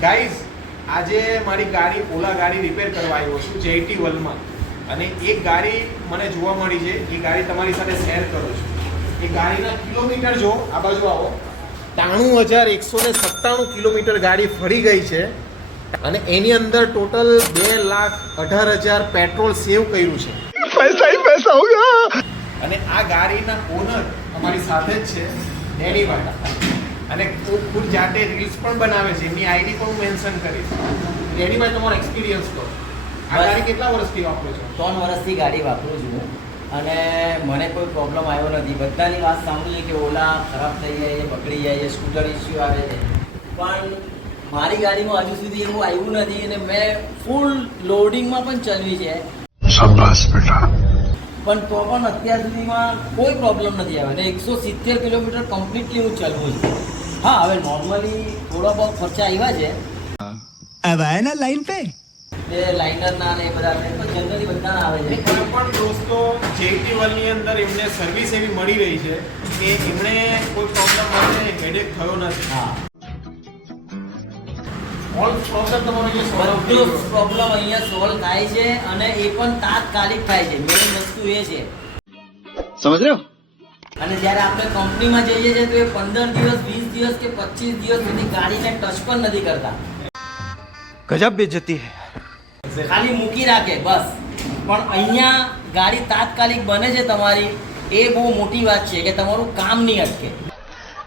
Guys આજે મારી ગાડી ઓલા ગાડી રિપેર કરવા આવ્યો છું JT વર્લ્ડમાં અને એક ગાડી મને જોવા મળી છે એ ગાડી તમારી સાથે શેર કરું છું। એ ગાડીના કિલોમીટર જો આ બાજુ આવો 93,197 કિલોમીટર ગાડી ફરી ગઈ છે અને એની અંદર ટોટલ 2,18,000 પેટ્રોલ સેવ કર્યું છે। પૈસા ही पैसा होगा। અને આ ગાડીના ઓનર અમારી સાથે જ છે ડેનીભાઈ અને ખુદ જાતે રીલ્સ પણ બનાવે છે, એમની આઈડી પણ હું મેન્શન કરીશ। ડેનીભાઈ તમારો એક્સપિરિયન્સ કહો, આ ગાડી કેટલા વર્ષથી વાપરો છો? 3 વર્ષથી ગાડી વાપરું છું હું અને મને કોઈ પ્રોબ્લેમ આવ્યો નથી। બધાની વાત સાંભળી કે ઓલા ખરાબ થઈ જાય છે, બગડી જાય છે, સ્કૂટર ઇસ્યુ આવે છે, પણ મારી ગાડીમાં હજુ સુધી એવું આવ્યું નથી અને મેં ફૂલ લોડિંગમાં પણ ચલાવી છે। શાબાશ બેટા। પણ તો પણ અત્યાર સુધીમાં કોઈ પ્રોબ્લેમ નથી આવ્યો અને 170 કિલોમીટર કમ્પ્લીટલી હું ચલાવું છું। હા, હવે નોર્મલી થોડા બહુ ખર્ચા આવ્યા છે, अब आए ना लाइन पे। એ લાઇનરના ને એ બધા પણ જનરલી બધાના આવે છે। પણ દોસ્તો JT વર્લ્ડની અંદર એમને સર્વિસ એવી મળી રહી છે કે એમણે કોઈ પ્રોબ્લેમ માટે હેડેક થયો નથી। હા, ઓલ પ્રોબ્લેમ તમારો જે સોલ્વ થઈ બધો ગયો। પ્રોબ્લેમ અહીંયા સોલ્વ થાય છે અને એ પણ તાત્કાલિક થાય છે। મેઇન વસ્તુ એ છે। समझ रहे हो? અને જ્યારે આપણે કંપનીમાં જઈએ છીએ તો એ 15 દિવસ 20 દિવસ કે 25 દિવસ સુધી ગાડીને ટચ પણ નથી કરતા, गजब बेइज्जती है। ખાલી મૂકી રાખે બસ। પણ અહીંયા ગાડી તાત્કાલિક બને છે તમારી, એ બહુ મોટી વાત છે કે તમારું કામ નહીં અટકે।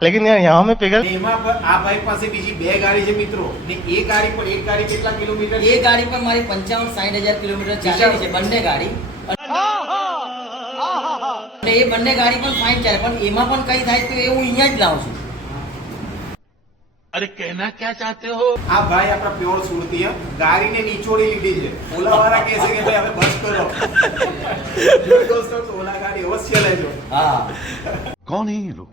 लेकिन यार यहाँ में पिघल એમાં પર આ ભાઈ પાસે બીજી બે ગાડી છે મિત્રો ને એ ગાડી પર એક ગાડી કેટલા કિલોમીટર એ ગાડી પર મારી 55-60 હજાર કિલોમીટર ચાલેલી છે બંને ગાડી, અને એ બંને ગાડી પણ ફાઇન ચાલે। પણ એમાં પણ કઈ થાય તો એ હું અહીંયા જ લાવું છું। अरे कहना क्या चाहते हो? આ ભાઈ આપણા પ્યોર સુરતીય ગાડીને નીચોડી લીધી છે। ઓલા વાળા કહે છે કે ભાઈ હવે બસ કરો જો દોસ્તો તો ઓલા ગાડી અવશ્ય લેજો। હા, कौन है ये लोग?